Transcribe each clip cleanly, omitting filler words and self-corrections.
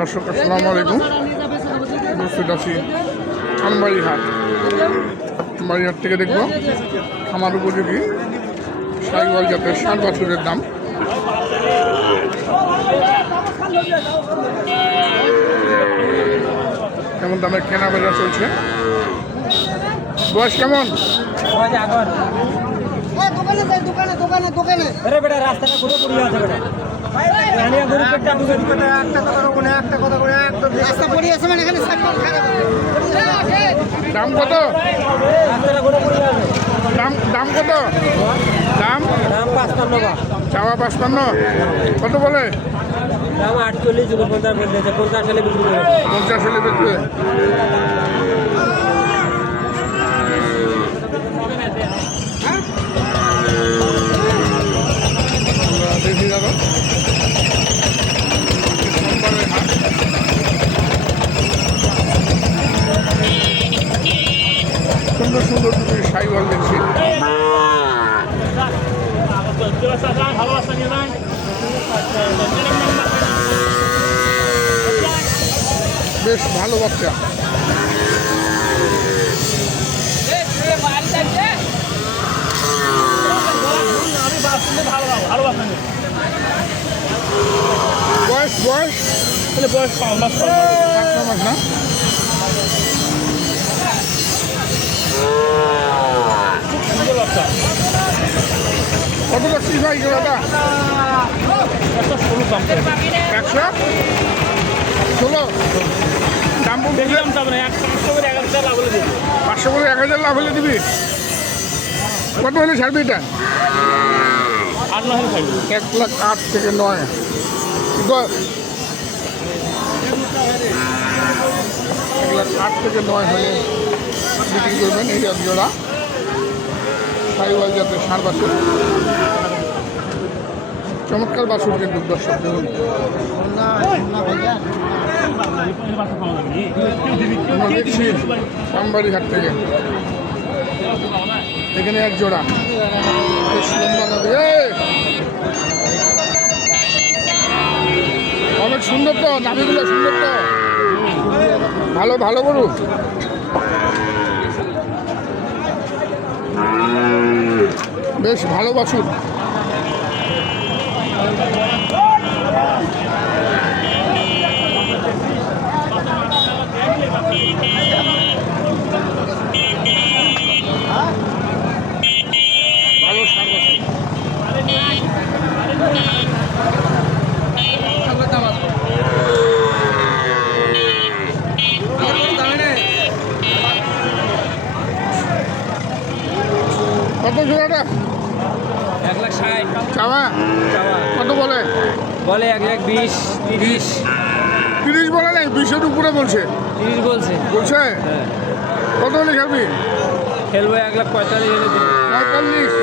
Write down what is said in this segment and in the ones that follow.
দর্শক আসসালামু আলাইকুম। উপস্থিত আছি আমবাড়ি হাট। আমবাড়ি হাট থেকে দেখব খামার উপযোগী সাইওয়াল জাতের 60 বছরের দাম। কেমন দামে কেনা বেচা চলছে, বয়স কেমন? দাম কত? দাম কত? দাম 55 চাওয়া 55। কত বলে? দাম 48 49 বলতেছে, 50 সালে বিক্রি করে 50 হলে বেচবে। দেখি দাদা সোমবারের হাট। সুন্দর সুন্দর দুটি সাইওয়াল দেখছি। বেশ ভালো বাচ্চা। বয়স বয়স বয়স 5 মাস না? কত রাখছিস ভাই দাদা? 116। দাম 500 করে 1000 লাভ হলে দিবি। কত হলে ছাড়বি এটা? 1,08,000 থেকে 9। 1,08,000 থেকে 9 হলে বিক্রি করবেন। এই জোড়া সাইওয়াল জাতের 60 বাছুর। চমৎকার বাছুর কিন্তু দর্শক দেখুন। আমরা দেখছি আমবাড়ি হাট থেকে। এখানে এক জোড়া বেশ লম্বা নদী, অনেক সুন্দর তো, নাভিগুলো সুন্দর তো, ভালো ভালো গরু। বেশ ভালো বাছুর। ভালো সার বাছুর। কত জোড়াটা? 1,60,000 চাওয়া কত বলে? 1,20,000 30 বলে নাই, 20-এর উপরে বলছে। 30 বলছে। হ্যাঁ, কত হলে খাবি? খেলবো 1,45,000 হলে দিবি। 45।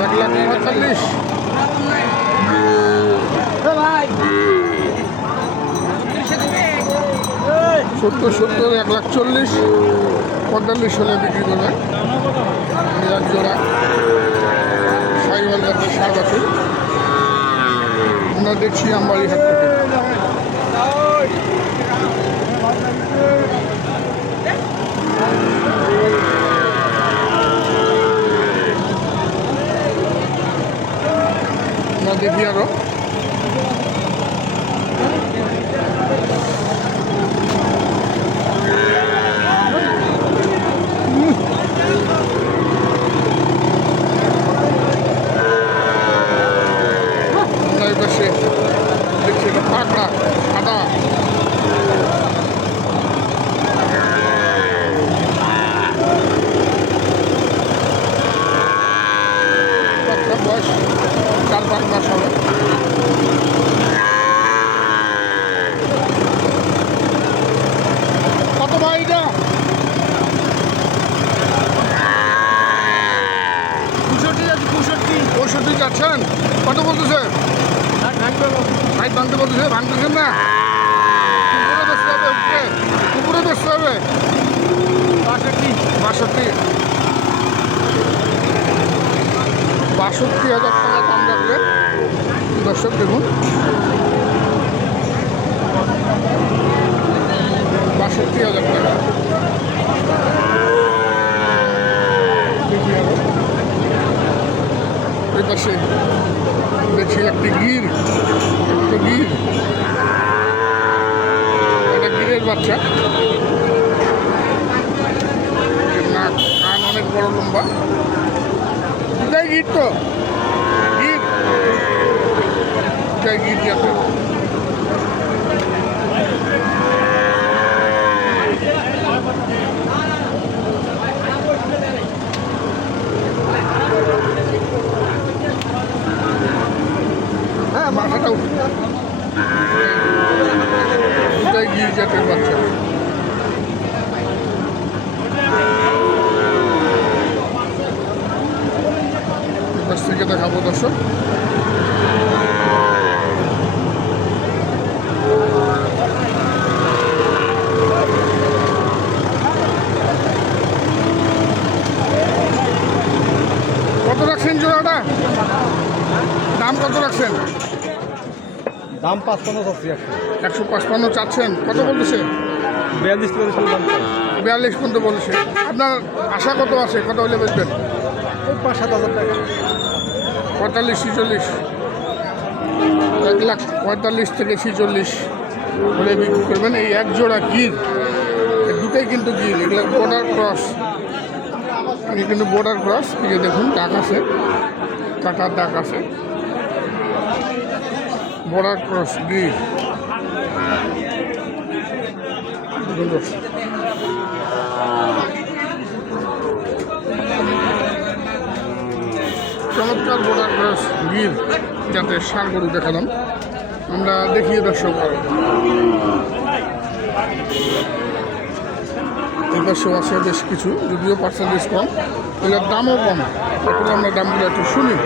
1,45,000। 70, 1,40,000, 45 হলে বিক্রি করবেন। এক জোড়া সাইওয়াল জাতের 60 বাছুর আমরা দেখছি আমবাড়ি হাট থেকে। আমরা দেখি আরো দেখছি এটা পাকড়া সাদা। বয়স 4-5 মাস হবে। কত ভাই এটা? 65 যাচ্ছেন? কত বলতেছে? ভাই ভাঙতে বলতেছে, ভাঙতেছেন না? উপরে বেচতে হবে। 62,000 টাকা দাম রাখলে দর্শক দেখুন ৬২,০০০ টাকা। দেখি আরো এই পাশে দেখছি একটি গির, একটা গির, একটা গিরের বাচ্চা। নাক কান অনেক বড় লম্বা। এটাই গির, তো গির, এটাই গির জাতের। মাথাটা উঠে, এটাই গির জাতের বাচ্চা। পাশ থেকে দেখাবো দর্শক। কত রাখছেন জোড়াটা? দাম কত রাখছেন? দাম 55 চাচ্ছি। 155 চাচ্ছেন, কত বলতেছে? 42 পর্যন্ত বলেছে। আপনার আশা কত আছে, কত হলে বেচবেন? 5-7 হাজার টাকা। 45-46, 1,45,000 থেকে 46 হলে বিক্রি করবেন। এই এক জোড়া গির, দুটাই কিন্তু গির, এগুলো বর্ডার ক্রস। এই কিন্তু বর্ডার ক্রস। এই যে দেখুন দাগ আছে, কাটার দাগ আছে, বর্ডার ক্রস গির। চমৎকার বর্ডার ক্রস গির যাতে ষাঁড় গরু দেখালাম, আমরা দেখিয়ে দর্শক। এই পাশেও আছে বেশ কিছু, যদিও পার্সেন্টেজ কম, এগুলোর দামও কম। তারপরে আমরা দামগুলো একটু শুনি।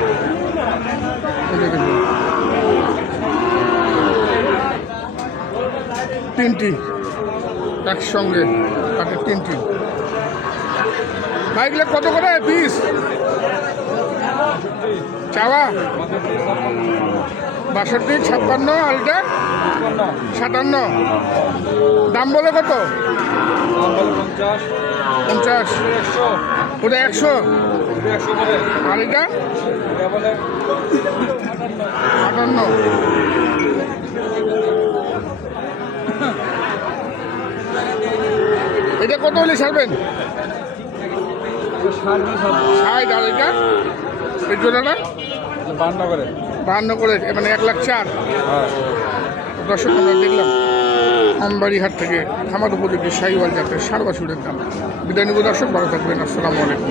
দেখুন তিনটি একসঙ্গে কাটে, তিনটি। ভাইগুলো কত করে পিস চাওয়া? 62, 56, আর এটা 57। দাম বলে কত? 50, ওটা 100, আর এটা 58। এটা কত হলে ছাড়বেন? 60। আর এটা এই জোড়াটা 52 করে, মানে 1,04,000। দর্শক আমরা দেখলাম আমবাড়িহাট থেকে খামার উপযোগী শাহিওয়াল জাতের ষাঁড় বাছুরের দাম। বিদায় নিব দর্শক, ভালো থাকবেন, আসসালামু আলাইকুম।